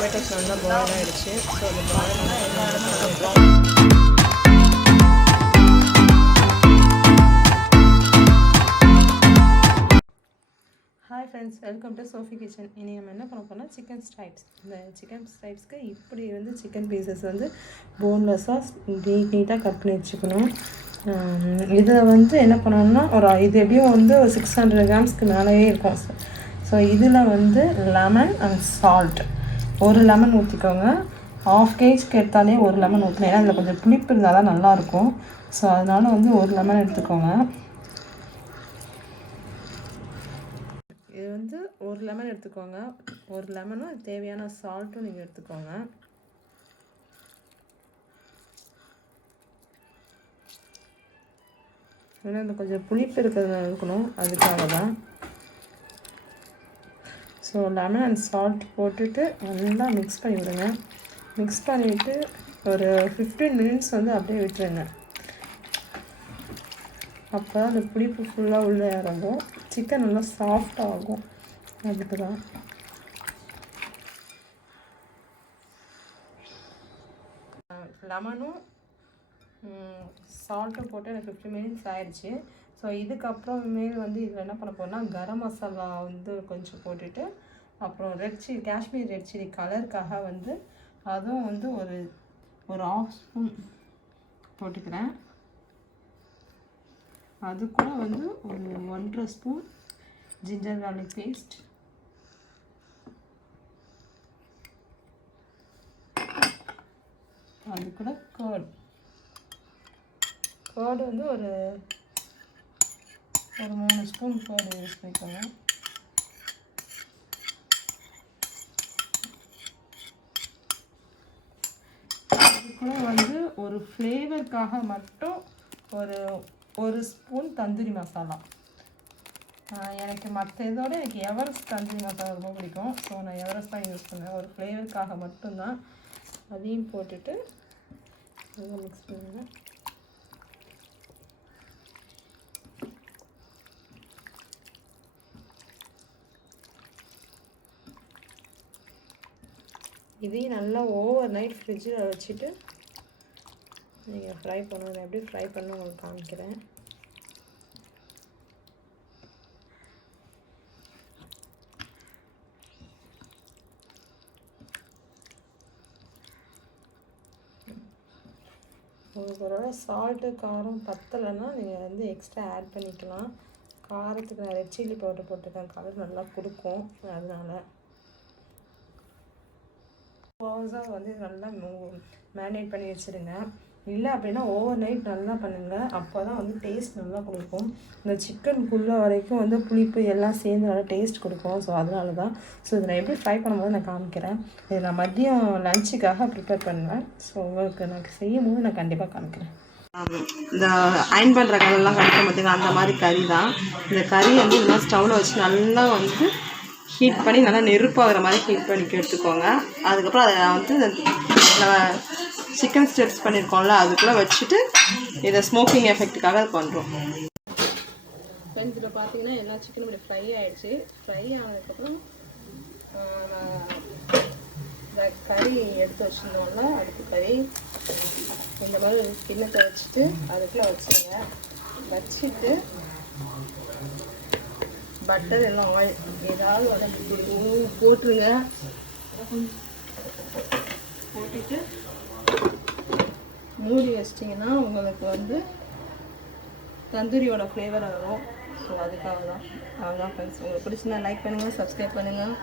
Tomatoes நல்லா boil ஆகிடுச்சு. So அது பாயில் ஆனால் hi friends, welcome to Sophie kitchen. இனி நம்ம என்ன பண்ண போனால் சிக்கன் ஸ்ட்ரைப்ஸ். இந்த சிக்கன் ஸ்ட்ரைப்ஸ்க்கு இப்படி வந்து சிக்கன் பீசஸ் வந்து போன்லெஸ்ஸாக நீட்டாக கட் பண்ணி வச்சுக்கணும். இதில் வந்து என்ன பண்ணணும்னா இது எப்படியும் வந்து ஒரு 600 கிராம்ஸ்க்கு மேலேயே இருக்கும். ஸோ இதில் வந்து லெமன் அண்ட் சால்ட், ஒரு லெமன் ஊற்றிக்கோங்க. 1/2 kg எடுத்தாலே ஒரு லெமன் ஊற்றணும். ஏன்னா இதில் கொஞ்சம் புளிப்பு இருந்தால் தான் நல்லாயிருக்கும். ஸோ அதனால் வந்து ஒரு லெமன் எடுத்துக்கோங்க. இது வந்து ஒரு லெமன் எடுத்துக்கோங்க. ஒரு லெமனும் தேவையான சால்ட்டும் நீங்கள் எடுத்துக்கோங்க. ஏன்னா இந்த கொஞ்சம் புளிப்பு இருக்கணும், அதுக்காக தான். ஸோ லெமன் அண்ட் சால்ட் போட்டுட்டு நல்லா மிக்ஸ் பண்ணி விடுங்க. மிக்ஸ் பண்ணிவிட்டு ஒரு 15 மினிட்ஸ் வந்து அப்படியே விட்டுருங்க. அப்போ அந்த புளிப்பு ஃபுல்லாக உள்ளே இறங்கும், சிக்கன் நல்லா சாஃப்டாக ஆகும். அதுக்கு தான் லெமனும் சால்ட்டும் போட்டு எனக்கு 15 மினிட்ஸ் ஆயிடுச்சு. ஸோ இதுக்கப்புறமேல் வந்து இதில் என்ன பண்ண போகிறேன்னா கரம் மசாலா வந்து கொஞ்சம் போட்டுட்டு, அப்புறம் red chilli, Kashmir red chilli கலருக்காக வந்து அதுவும் வந்து ஒரு 1/2 ஸ்பூன் போட்டுக்கிறேன். அது கூட வந்து ஒரு 1.5 ஸ்பூன் ஜிஞ்சர் கார்லிக் பேஸ்ட், அது கூட கர்ட் வந்து ஒரு 3 ஸ்பூன் கர்ட் யூஸ் பண்ணிக்கோங்க. அது கூட வந்து ஒரு ஃப்ளேவருக்காக மட்டும் ஒரு ஸ்பூன் தந்தூரி மசாலா. எனக்கு மற்ற இதோட எனக்கு எவரெஸ்ட் தந்தூரி மசாலா ரொம்ப பிடிக்கும். ஸோ நான் எவரெஸ்ட் தான் யூஸ் பண்ணேன், ஒரு ஃப்ளேவருக்காக மட்டும்தான். அதையும் போட்டுட்டு நல்லா மிக்ஸ் பண்ணுங்க. இதையும் நல்லா ஓவர் நைட் ஃப்ரிட்ஜில் வச்சுட்டு நீங்கள் ஃப்ரை பண்ணுவேன். எப்படி ஃப்ரை பண்ண உங்களுக்கு காமிக்கிறேன். உங்களுக்கு ஒரு சால்ட்டு காரம் பத்தலைன்னா நீங்கள் வந்து எக்ஸ்ட்ரா ஆட் பண்ணிக்கலாம். காரத்துக்கு நான் ரெட் சில்லி பவுடர் போட்டுருக்கேன், கலர் நல்லா கொடுக்கும். அதனால் ஹவர்ஸாக வந்து நல்லா மேரினேட் பண்ணி வச்சுருங்க. இல்லை அப்படின்னா ஓவர் நைட் நல்லா பண்ணுங்கள், அப்போ தான் வந்து டேஸ்ட் நல்லா கொடுக்கும். இந்த சிக்கனுக்குள்ளே வரைக்கும் வந்து புளிப்பு எல்லாம் சேர்ந்து நல்லா டேஸ்ட் கொடுக்கும். ஸோ அதனால தான். ஸோ இதை நான் எப்படி ஃப்ரை பண்ணும்போது நான் காமிக்கிறேன். இதை நான் மதியம் லஞ்சுக்காக ப்ரிப்பேர் பண்ணுவேன். ஸோ உங்களுக்கு நான் செய்யும் போது நான் கண்டிப்பாக காமிக்கிறேன். இந்த அயன் பண்ணுற கலர்லாம் கிடைக்கும் பார்த்திங்கன்னா, அந்த மாதிரி கறி தான். இந்த கறி வந்து இந்த மாதிரி ஸ்டவ்வில் வச்சு நல்லா வந்து ஹீட் பண்ணி நல்லா நெருப்பாகிற மாதிரி ஹீட் பண்ணி எடுத்துக்கோங்க. அதுக்கப்புறம் அதை வந்து நம்ம சிக்கன் ஸ்டெப்ஸ் பண்ணியிருக்கோம்ல, அதுக்குள்ளே வச்சுட்டு இதை ஸ்மோக்கிங் எஃபெக்ட்டுக்காக அது பண்ணுறோம். ஃப்ரெண்ட்ஸ், இதில் பார்த்தீங்கன்னா எல்லா சிக்கனும் இப்படி ஃப்ரை ஆகிடுச்சு. ஃப்ரை ஆனதுக்கப்புறம் இந்த கறி எடுத்து வச்சுருந்தோம்ல, அடுப்பு கறி இந்த மாதிரி ஒரு கிண்ணத்தை வச்சுட்டு அதுக்குள்ளே வச்சுருங்க. வச்சுட்டு பட்டர் எல்லாம் ஆயில் ஏதாவது போட்டுருங்க. போட்டுட்டு மூடி வச்சிட்டிங்கன்னா உங்களுக்கு வந்து தந்தூரியோட ஃப்ளேவர் வரும். ஸோ அதுக்காக தான். அவ்வளோதான் ஃப்ரெண்ட்ஸ். உங்களுக்கு பிடிச்சிருந்தா லைக் பண்ணுங்கள், சப்ஸ்கிரைப் பண்ணுங்கள்.